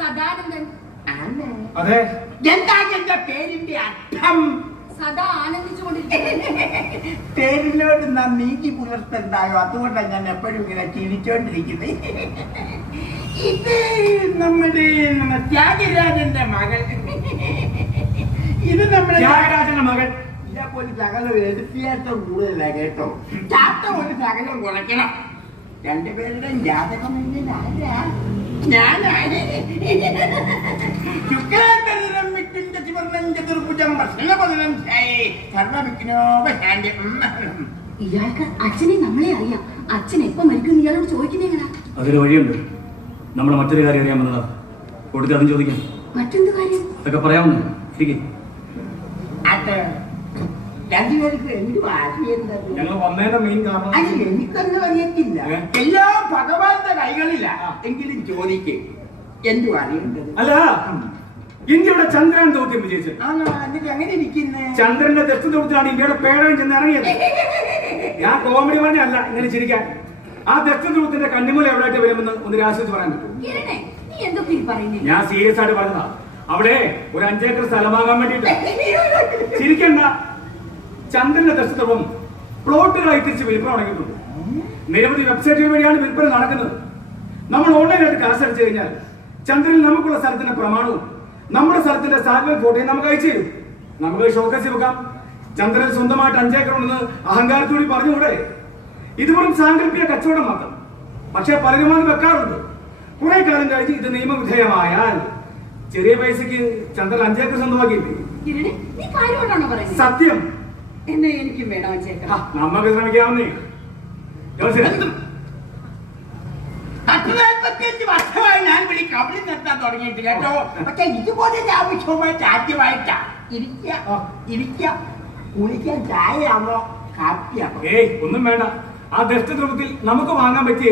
സദാനന്ദൻ. അതെ. എന്താണ് എന്റെ പേരിന്റെ അർത്ഥം? സദാ ആനന്ദിച്ചുകൊണ്ടിരിക്കുന്നു. പേരിനോട് നാം നീതി പുലർത്തുണ്ടായോ, അതുകൊണ്ടാണ് ഞാൻ എപ്പോഴും ഇങ്ങനെ ചിരിച്ചോണ്ടിരിക്കുന്നത്. ഇത് നമ്മുടെ ത്യാഗരാജന്റെ മകൾ. ഇത് നമ്മുടെ ത്യാഗരാജന്റെ മകൾ. ഇതേപോലെ ശകലം എഴുത്തിയാട്ടം കൂടുതല കേട്ടോ. ചാട്ടം ഒരു ശകലം കുറയ്ക്കണം. രണ്ടുപേരുടെയും ജാതകം ഞാനാണ്. ഇയാൾക്ക് അച്ഛനെ നമ്മളെ അറിയാം. അച്ഛൻ എപ്പോ മരിക്കും ഇയാളോട് ചോദിക്കുന്നേ എങ്ങനെ? അതൊരു വഴിയുണ്ട്. നമ്മുടെ മറ്റൊരു കാര്യം അറിയാൻ വന്നതാ. കൊടുത്ത് അതും ചോദിക്കാം. മറ്റെന്ത് കാര്യം? അതൊക്കെ പറയാവുന്നു. ഞങ്ങൾ വന്നതിന്റെ മെയിൻ കാരണം എനിക്കൊന്നും അറിയത്തില്ല. എല്ലാം ഭഗവാന്റെ കൈകളില്ല. എങ്കിലും ചോദിക്കും എന്തു അറിയേണ്ടത്. അല്ല, ഇന്ത്യയുടെ ചന്ദ്രൻ ദൗത്യം വിജയിച്ചത്. അങ്ങനെ ഇരിക്കുന്നേ. ചന്ദ്രന്റെ ദക്ഷ ദൗത്യത്തിലാണ് ഇന്ത്യയുടെ പേടകം ചെന്ന് ഇറങ്ങിയത്. ഞാൻ കോമഡി പറഞ്ഞല്ല ഇങ്ങനെ ചിരിക്കാൻ. ആ ദക്ഷ ദൗത്യത്തിന്റെ കന്നിമൂല എവിടെയായിട്ട് വരുമെന്ന് ഒന്ന് രാശിച്ച് പറയാൻ പറ്റും. ഞാൻ സീരിയസ് ആയിട്ട് പറഞ്ഞതാ. അവിടെ ഒരു 5 ഏക്കർ സ്ഥലമാകാൻ വേണ്ടിട്ട്. ചിരിക്കണ്ട. ചന്ദ്രന്റെ ദർശനവും പ്ലോട്ടുകളായി തിരിച്ച് വിൽപ്പന തുടങ്ങിയിട്ടുണ്ട്. നിരവധി വെബ്സൈറ്റുകൾ വഴിയാണ് വിൽപ്പന നടക്കുന്നത്. നമ്മൾ ഓൺലൈനായിട്ട് കാശ് അടിച്ചു കഴിഞ്ഞാൽ ചന്ദ്രനിൽ നമുക്കുള്ള സ്ഥലത്തിന്റെ പ്രമാണവും നമ്മുടെ സ്ഥലത്തിന്റെ സാറ്റലൈറ്റ് ഫോട്ടോയും നമുക്ക് അയച്ചു തരും. നമുക്ക് ഷോക്കേസ് വെക്കാം. ചന്ദ്രൻ സ്വന്തമായിട്ട് 5 ഏക്കർ ഉണ്ടെന്ന് അഹങ്കാരത്തോടെ പറഞ്ഞുകൂടെ? ഇത് വെറും സാങ്കല്പിക കച്ചവടം മാത്രം. പക്ഷെ പലരും അത് വെക്കാറുണ്ട്. കുറെ കാലം കഴിഞ്ഞ് ഇത് നിയമവിധേയമായാൽ ചെറിയ പൈസക്ക് ചന്ദ്രൻ 5 ഏക്കർ സ്വന്തമാക്കിയില്ലേ? സത്യം. എന്നെ എനിക്കും വേണം നമുക്ക് ശ്രമിക്കാവുന്നേ. 45 വർഷമായി ഞാൻ വിളി കബളി നിർത്താൻ തുടങ്ങിയിട്ട് കേട്ടോ. പക്ഷെ ഇതുപോലെ ആവശ്യമായിട്ട് ആദ്യമായിട്ടാ ഇരിക്കാം. കുളിക്കാൻ ചായയാണോ കാപ്പിയാണോ? ഒന്നും വേണ്ട. ആ ദർശനത്തിൽ നമുക്ക് വാങ്ങാൻ പറ്റിയ